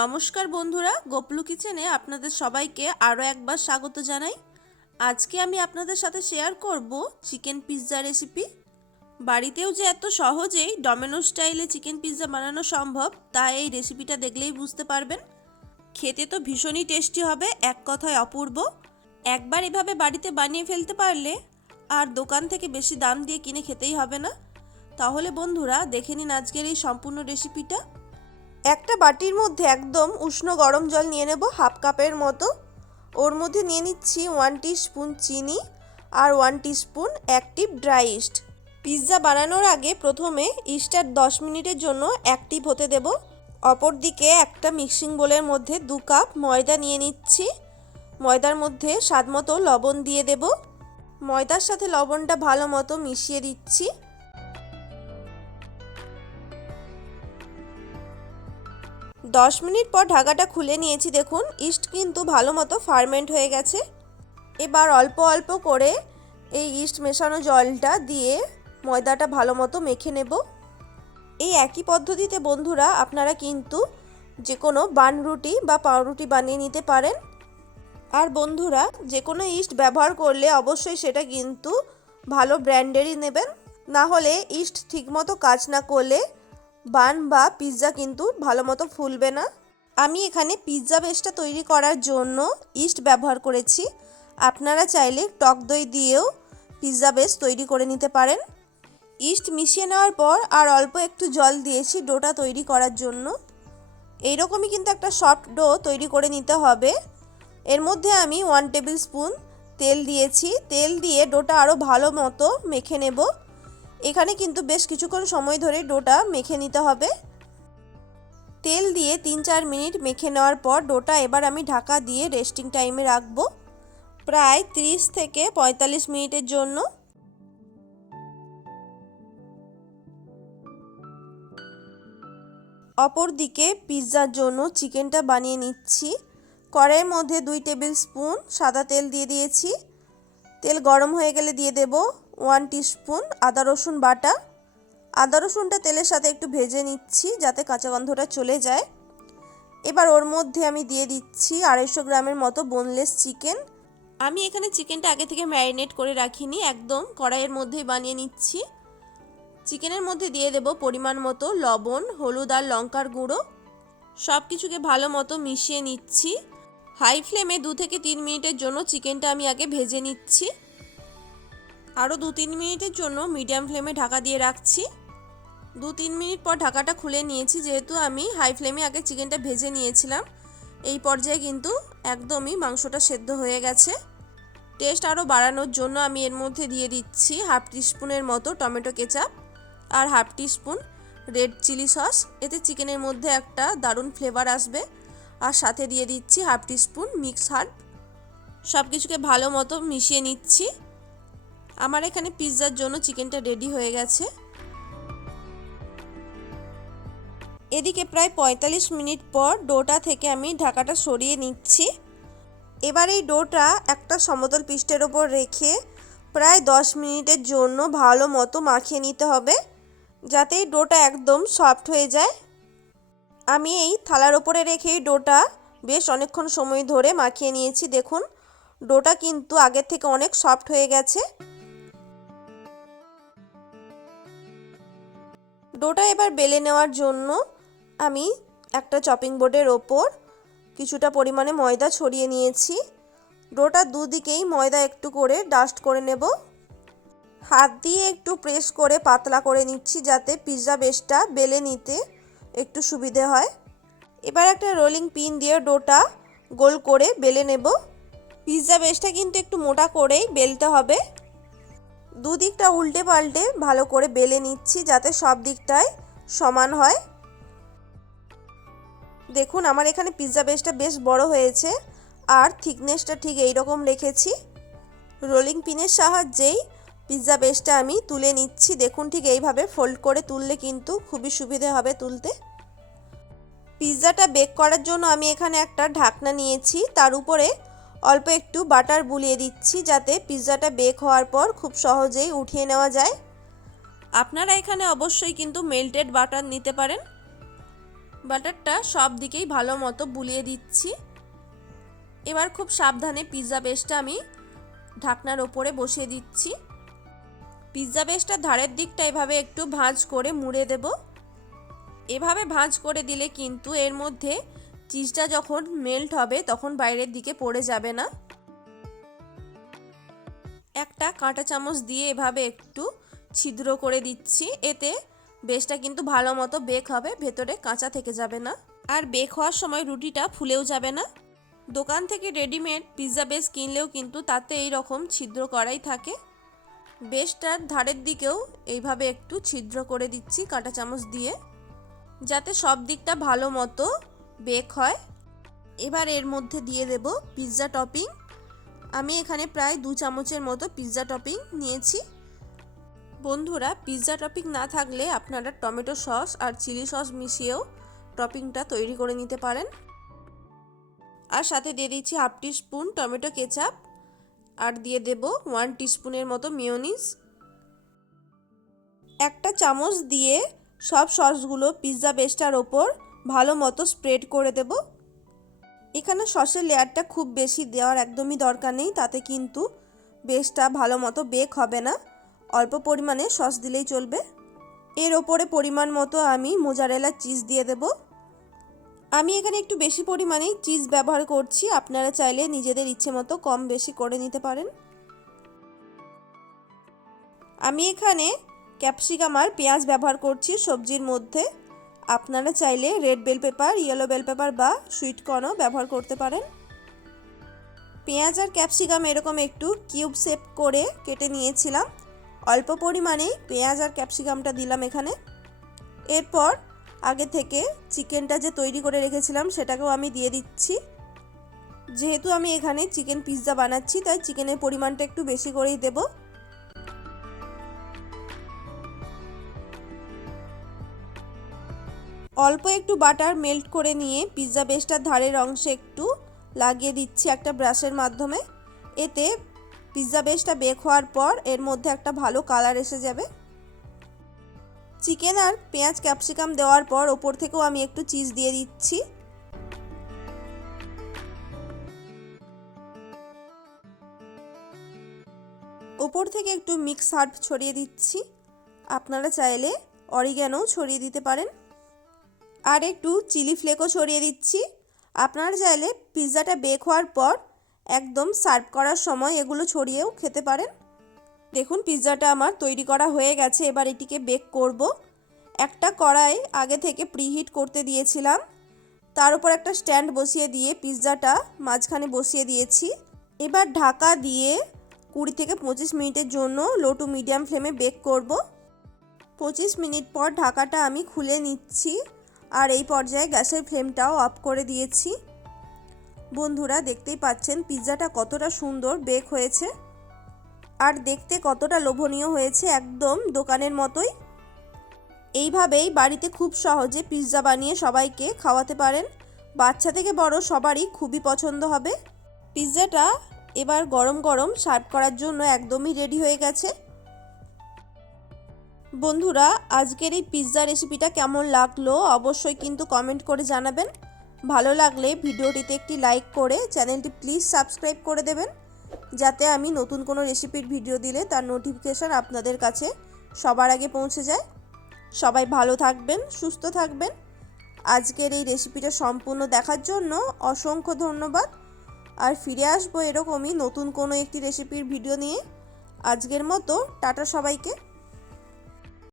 নমস্কার বন্ধুরা, গোপলু কিচেনে আপনাদের সবাইকে আরও একবার স্বাগত জানাই। আজকে আমি আপনাদের সাথে শেয়ার করব চিকেন পিৎজা রেসিপি। বাড়িতেও যে এত সহজেই ডমিনোস স্টাইলে চিকেন পিৎজা বানানো সম্ভব তা এই রেসিপিটা দেখলেই বুঝতে পারবেন। খেতে তো ভীষণই টেস্টি হবে, এক কথায় অপূর্ব। একবার এভাবে বাড়িতে বানিয়ে ফেলতে পারলে আর দোকান থেকে বেশি দাম দিয়ে কিনে খেতেই হবে না। তাহলে বন্ধুরা দেখে নিন আজকের এই সম্পূর্ণ রেসিপিটা। একটা বাটির মধ্যে একদম উষ্ণ গরম জল নিয়ে নেব হাফ কাপের মতো। ওর মধ্যে নিয়ে নিচ্ছি 1 টিস্পুন চিনি আর 1 teaspoon active dry east. Pizza বানানোর আগে প্রথমে ইস্টটা 10 মিনিটের জন্য অ্যাক্টিভ হতে দেব। অপরদিকে একটা মিক্সিং বোলের মধ্যে 2 কাপ ময়দা নিয়ে নিচ্ছি। ময়দার মধ্যে স্বাদ মতো লবণ দিয়ে দেব। ময়দার সাথে লবণটা ভালো মতো মিশিয়ে দিচ্ছি। 10 মিনিট পর ঢাকাটা খুলে নিয়েছি। দেখুন ইস্ট কিন্তু ভালো মতো ফার্মেন্ট হয়ে গেছে। এবার অল্প অল্প করে এই ইস্ট মেশানো জলটা দিয়ে ময়দাটা ভালো মতো মেখে নেব। এই একই পদ্ধতিতে বন্ধুরা আপনারা কিন্তু যে কোনো বানরুটি বা পাউরুটি বানিয়ে নিতে পারেন। আর বন্ধুরা যে কোনো ইস্ট ব্যবহার করলে অবশ্যই সেটা কিন্তু ভালো ব্র্যান্ডেরই নেবেন, না হলে ইস্ট ঠিকমতো কাজ না করলে বান বা পিৎজা কিন্তু ভালো মতো ফুলবে না। আমি এখানে পিৎজা বেসটা তৈরি করার জন্য ইস্ট ব্যবহার করেছি। আপনারা চাইলে টক দই দিয়েও পিৎজা বেস তৈরি করে নিতে পারেন। ইস্ট মিশিয়ে নেওয়ার পর আর অল্প একটু জল দিয়েছি ডোটা তৈরি করার জন্য। এইরকমই কিন্তু একটা সফট ডো তৈরি করে নিতে হবে। এর মধ্যে আমি 1 টেবিল স্পুন তেল দিয়েছি। তেল দিয়ে ডোটা আরও ভালো মতো মেখে নেব। এখানে কিন্তু বেশ কিছুক্ষণ সময় ধরে ডোটা মেখে নিতে হবে। তেল দিয়ে 3-4 মিনিট মেখে নেওয়ার পর ডোটা এবার আমি ঢাকা দিয়ে রেস্টিং টাইমে রাখবো প্রায় 30 থেকে 45 মিনিটের জন্য। অপরদিকে পিৎজার জন্য চিকেনটা বানিয়ে নিচ্ছি। কড়াইয়ের মধ্যে 2 টেবিল স্পুন সাদা তেল দিয়ে দিয়েছি। তেল গরম হয়ে গেলে দিয়ে দেব 1 টিস্পুন আদা রসুন বাটা। আদা রসুনটা তেলের সাথে একটু ভেজে নিচ্ছি যাতে কাঁচা গন্ধটা চলে যায়। এবার ওর মধ্যে আমি দিয়ে দিচ্ছি 250 গ্রামের মতো বোনলেস চিকেন। আমি এখানে চিকেনটা আগে থেকে ম্যারিনেট করে রাখিনি, একদম কড়াইয়ের মধ্যেই বানিয়ে নিচ্ছি। চিকেনের মধ্যে দিয়ে দেব পরিমাণ মতো লবণ, হলুদ আর লঙ্কার গুঁড়ো। সব কিছুকে ভালো মতো মিশিয়ে নিচ্ছি। হাই ফ্লেমে 2 থেকে 3 মিনিটের জন্য চিকেনটা আমি আগে ভেজে নিচ্ছি। আরও 2-3 মিনিটের জন্য মিডিয়াম ফ্লেমে ঢাকা দিয়ে রাখছি। 2-3 মিনিট পর ঢাকাটা খুলে নিয়েছি। যেহেতু আমি হাই ফ্লেমে আগে চিকেনটা ভেজে নিয়েছিলাম, এই পর্যায়ে কিন্তু একদমই মাংসটা সেদ্ধ হয়ে গেছে। টেস্ট আরও বাড়ানোর জন্য আমি এর মধ্যে দিয়ে দিচ্ছি হাফ টিস্পুনের মতো টমেটো কেচাপ আর half teaspoon red chilli sauce. এতে চিকেনের মধ্যে একটা দারুণ ফ্লেভার আসবে। আর সাথে দিয়ে দিচ্ছি হাফ টিস্পুন মিক্স হার্ব। সব কিছুকে ভালো মতো মিশিয়ে নিচ্ছি। আমার এখানে পিৎজার জন্য চিকেনটা রেডি হয়ে গেছে। এদিকে প্রায় 45 মিনিট পর ডোটা থেকে আমি ঢাকাটা সরিয়ে নিচ্ছি। এবার এই ডোটা একটা সমতল পৃষ্ঠের ওপর রেখে প্রায় 10 মিনিটের জন্য ভালো মতো মাখিয়ে নিতে হবে যাতে এই ডোটা একদম সফট হয়ে যায়। আমি এই থালার ওপরে রেখে এই ডোটা বেশ অনেকক্ষণ সময় ধরে মাখিয়ে নিয়েছি। দেখুন ডোটা কিন্তু আগের থেকে অনেক সফট হয়ে গেছে। ডোটা এবার বেলে নেওয়ার জন্য আমি একটা চপিং বোর্ডের ওপর কিছুটা পরিমাণে ময়দা ছড়িয়ে নিয়েছি। ডোটা দুদিকেই ময়দা একটু করে ডাস্ট করে নেব। হাত দিয়ে একটু প্রেস করে পাতলা করে নিচ্ছি যাতে পিৎজা বেসটা বেলে নিতে একটু সুবিধে হয়। এবার একটা রোলিং পিন দিয়ে ডোটা গোল করে বেলে নেব। পিৎজা বেসটা কিন্তু একটু মোটা করেই বেলতে হবে। দুদিকটা উল্টে পাল্টে ভালো করে বেলে নিচ্ছি যাতে সব দিকটাই সমান হয়। দেখুন আমার এখানে পিৎজা বেসটা বেশ বড় হয়েছে আর থিকনেসটা ঠিক এই রকম রেখেছি। রোলিং পিনের সাহায্যেই পিৎজা বেসটা আমি তুলে নিচ্ছি। দেখুন ঠিক এইভাবে ফোল্ড করে তুললে কিন্তু খুবই সুবিধে হবে তুলতে। পিৎজাটা বেক করার জন্য আমি এখানে একটা ঢাকনা নিয়েছি, তার উপরে অল্প একটু বাটার বুলিয়ে দিচ্ছি যাতে পিৎজাটা বেক হওয়ার পর খুব সহজেই উঠিয়ে নেওয়া যায়। আপনারা এখানে অবশ্যই কিন্তু মেল্টেড বাটার নিতে পারেন। বাটারটা সব দিকেই ভালো মতো বুলিয়ে দিচ্ছি। এবার খুব সাবধানে পিৎজা বেসটা আমি ঢাকনার ওপরে বসিয়ে দিচ্ছি। পিৎজা বেসটার ধারের দিকটা এভাবে একটু ভাঁজ করে মুড়ে দেব। এভাবে ভাঁজ করে দিলে কিন্তু এর মধ্যে চিজটা যখন মেল্ট হবে তখন বাইরের দিকে পড়ে যাবে না। একটা কাঁটা চামচ দিয়ে এভাবে একটু ছিদ্র করে দিচ্ছি, এতে বেসটা কিন্তু ভালো মতো বেক হবে, ভেতরে কাঁচা থেকে যাবে না, আর বেক হওয়ার সময় রুটিটা ফুলেও যাবে না। দোকান থেকে রেডিমেড পিৎজা বেস কিনলেও কিন্তু তাতে এই রকম ছিদ্র করাই থাকে। বেসটার ধারের দিকেও এইভাবে একটু ছিদ্র করে দিচ্ছি কাঁটা চামচ দিয়ে, যাতে সব দিকটা ভালো মতো বেক হয়। এবার এর মধ্যে দিয়ে দেব পিৎজা টপিং। আমি এখানে প্রায় 2 চামচের মতো পিৎজা টপিং নিয়েছি। বন্ধুরা, পিৎজা টপিং না থাকলে আপনারা টমেটো সস আর চিলি সস মিশিয়েও টপিংটা তৈরি করে নিতে পারেন। আর সাথে দিয়ে দিচ্ছি 1/2 টিস্পুন টমেটো কেচাপ, আর দিয়ে দেব 1 টিস্পুনের মতো মেয়োনিজ। একটা চামচ দিয়ে সব সসগুলো পিৎজা বেসটার ওপর ভালো মতো স্প্রেড করে দেব। এখানে সসের লেয়ারটা খুব বেশি দেওয়ার একদমই দরকার নেই, তাতে কিন্তু বেসটা ভালো মতো বেক হবে না। অল্প পরিমাণে সস দিলেই চলবে। এর ওপরে পরিমাণ মতো আমি মোজারেলা চিজ দিয়ে দেব। আমি এখানে একটু বেশি পরিমাণেই চিজ ব্যবহার করছি, আপনারা চাইলে নিজেদের ইচ্ছে মতো কম বেশি করে নিতে পারেন। আমি এখানে ক্যাপসিকাম আর পেঁয়াজ ব্যবহার করছি সবজির মধ্যে। আপনারা চাইলে red bell pepper, yellow bell pepper বা সুইট কর্নও ব্যবহার করতে পারেন। পেঁয়াজ আর ক্যাপসিকাম এরকম একটু কিউব শেপ করে কেটে নিয়েছিলাম। অল্প পরিমাণেই পেঁয়াজ আর ক্যাপসিকামটা দিলাম এখানে। এরপর আগে থেকে চিকেনটা যে তৈরি করে রেখেছিলাম সেটাকেও আমি দিয়ে দিচ্ছি। যেহেতু আমি এখানে চিকেন পিৎজা বানাচ্ছি, তাই চিকেনের পরিমাণটা একটু বেশি করেই দেব। অল্প একটু বাটার মেল্ট করে নিয়ে পিৎজা বেসটার ধারের অংশে একটু লাগিয়ে দিচ্ছি একটা ব্রাশের মাধ্যমে। এতে পিৎজা বেসটা বেক হওয়ার পর এর মধ্যে একটা ভালো কালার এসে যাবে। চিকেন আর পেঁয়াজ ক্যাপসিকাম দেওয়ার পর ওপর থেকেও আমি একটু চিজ দিয়ে দিচ্ছি। ওপর থেকে একটু মিক্স হার্ব ছড়িয়ে দিচ্ছি। আপনারা চাইলে অরিগ্যানো ছড়িয়ে দিতে পারেন, আর একটু চিলি ফ্লেকও ছড়িয়ে দিচ্ছি। আপনারা চাইলে পিৎজাটা বেক হওয়ার পর একদম সার্ভ করার সময় এগুলো ছড়িয়েও খেতে পারেন। দেখুন, পিৎজাটা আমার তৈরি করা হয়ে গেছে। এবার এটিকে বেক করব। একটা কড়াই আগে থেকে প্রিহিট করতে দিয়েছিলাম, তার উপর একটা স্ট্যান্ড বসিয়ে দিয়ে পিৎজাটা মাঝখানে বসিয়ে দিয়েছি। এবার ঢাকা দিয়ে 20 থেকে 25 মিনিটের জন্য লো টু মিডিয়াম ফ্লেমে বেক করব। 25 মিনিট পর ঢাকাটা আমি খুলে নিচ্ছি, আর এই পর্যায়ে গ্যাসের ফ্লেমটাও অফ করে দিয়েছি। বন্ধুরা, দেখতেই পাচ্ছেন পিৎজাটা কতটা সুন্দর বেক হয়েছে, আর দেখতে কতটা লোভনীয় হয়েছে, একদম দোকানের মতোই। এইভাবেই বাড়িতে খুব সহজে পিৎজা বানিয়ে সবাইকে খাওয়াতে পারেন। বাচ্চা থেকে বড় সবারই খুবই পছন্দ হবে। পিৎজাটা এবার গরম গরম সার্ভ করার জন্য একদমই রেডি হয়ে গেছে। বন্ধুরা, আজকের এই পিৎজা রেসিপিটা কেমন লাগলো অবশ্যই কিন্তু কমেন্ট করে জানাবেন। ভালো লাগলে ভিডিওটিতে একটি লাইক করে চ্যানেলটি প্লিজ সাবস্ক্রাইব করে দেবেন, যাতে আমি নতুন কোনো রেসিপির ভিডিও দিলে তার নোটিফিকেশান আপনাদের কাছে সবার আগে পৌঁছে যায়। সবাই ভালো থাকবেন, সুস্থ থাকবেন। আজকের এই রেসিপিটা সম্পূর্ণ দেখার জন্য অসংখ্য ধন্যবাদ। আর ফিরে আসবো এরকমই নতুন কোনো একটি রেসিপির ভিডিও নিয়ে। আজকের মতো টাটা সবাইকে।